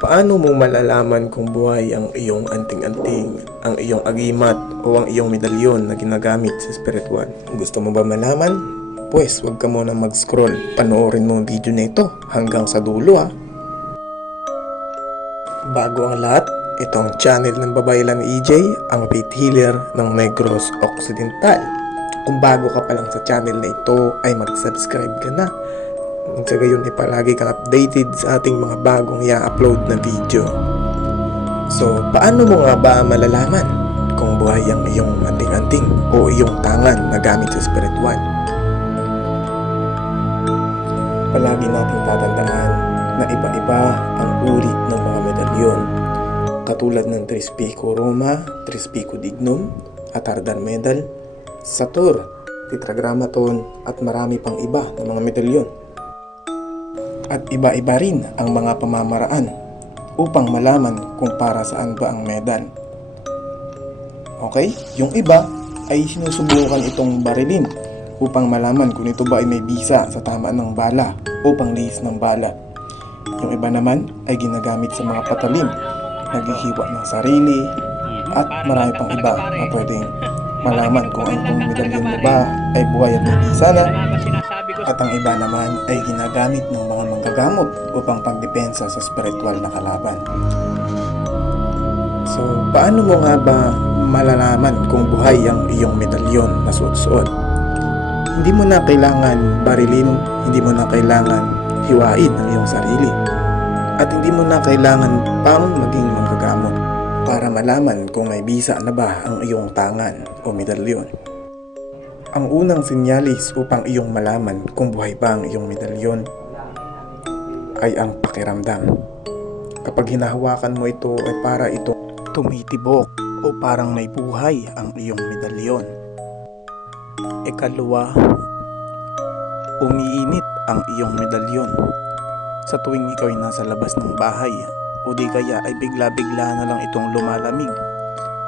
Paano mo malalaman kung buhay ang iyong anting-anting, ang iyong agimat o ang iyong medalyon na ginagamit sa spiritual? Gusto mo ba malaman? Pues huwag ka muna mag-scroll. Panoorin mo ang video na ito hanggang sa dulo. Bago ang lahat, ito ang channel ng Babaylan ni EJ, ang faith healer ng Negros Occidental. Kung bago ka pa lang sa channel na ito ay mag-subscribe ka na. Sa gayon ay palagi kang updated sa ating mga bagong i-upload na video. So, paano mo nga ba malalaman kung buhay ang iyong anting-anting o iyong tangan na gamit sa spiritual? Palagi nating tatandaan na iba-iba ang uri ng mga medalyon. Katulad ng Trispico Roma, Trispico Dignum, Atardar Medal, Satur, Tetragrammaton at marami pang iba ng mga medalyon. At iba-iba rin ang mga pamamaraan upang malaman kung para saan ba ang medal. Okay? Yung iba ay sinusubukan itong barilin upang malaman kung ito ba ay may bisa sa tama ng bala o panglihis ng bala. Yung iba naman ay ginagamit sa mga patalim, naghihiwa ng sarili at marami pang iba na pwedeng malaman kung ang medalyon mo ba ay buhay at may bisa na. At ang iba naman ay ginagamit ng mga manggagamot upang pagdepensa sa spiritual na kalaban. So, paano mo nga ba malalaman kung buhay ang iyong medalyon na suot-suot? Hindi mo na kailangan barilin, hindi mo na kailangan hiwain ang iyong sarili. At hindi mo na kailangan pang maging manggagamot para malaman kung may bisa na ba ang iyong tangan o medalyon. Ang unang sinyalis upang iyong malaman kung buhay ba ang iyong medalyon ay ang pakiramdam. Kapag hinahawakan mo ito ay para ito tumitibok o parang may buhay ang iyong medalyon. Ikalawa, umiinit ang iyong medalyon sa tuwing ikaw ay nasa labas ng bahay o di kaya ay bigla-bigla na lang itong lumalamig.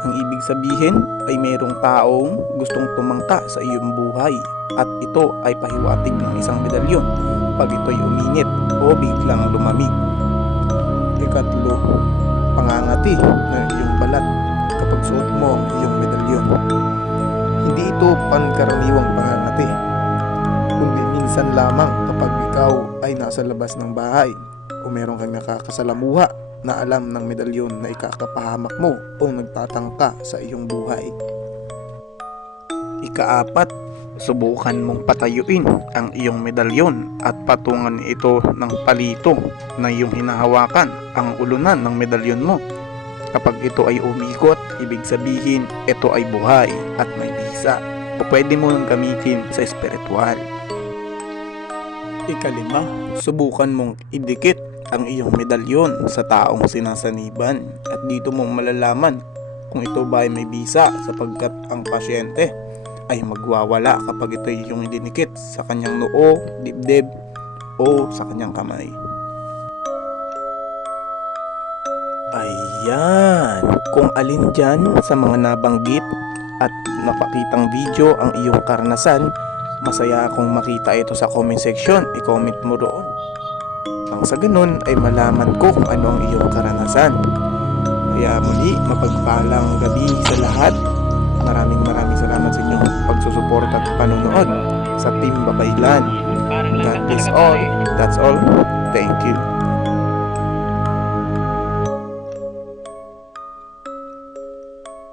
Ang ibig sabihin ay mayroong taong gustong tumangka sa iyong buhay at ito ay pahiwatig ng isang medalyon pag ito'y uminit o biglang lumamig. Ikatlo, pangangati ng iyong balat kapag suot mo ang iyong medalyon. Hindi ito pangkaraniwang pangangati, kundi minsan lamang kapag ikaw ay nasa labas ng bahay o meron kang nakakasalamuha na alam ng medalyon na ikakapahamak mo o nagtatangka sa iyong buhay. Ikaapat, subukan mong patayuin ang iyong medalyon at patungan ito ng palito na iyong hinahawakan ang ulunan ng medalyon mo. Kapag ito ay umikot, ibig sabihin ito ay buhay at may bisa o pwede mo nang gamitin sa espiritual. Ikalima, subukan mong idikit ang iyong medalyon sa taong sinasaniban at dito mo malalaman kung ito ba ay may bisa sapagkat ang pasyente ay magwawala kapag ito ay yung dinikit sa kanyang noo, dibdib o sa kanyang kamay. Ayan, kung alin dyan sa mga nabanggit at napakitang video ang iyong karanasan, masaya akong makita ito sa comment section, i-comment mo doon. Sa ganun ay malaman ko kung ano ang iyong karanasan. Kaya muli, mapagpalang gabi sa lahat. Maraming salamat sa inyong pagsusuporta at panonood sa Team Babaylan. God bless all. That's all. Thank you.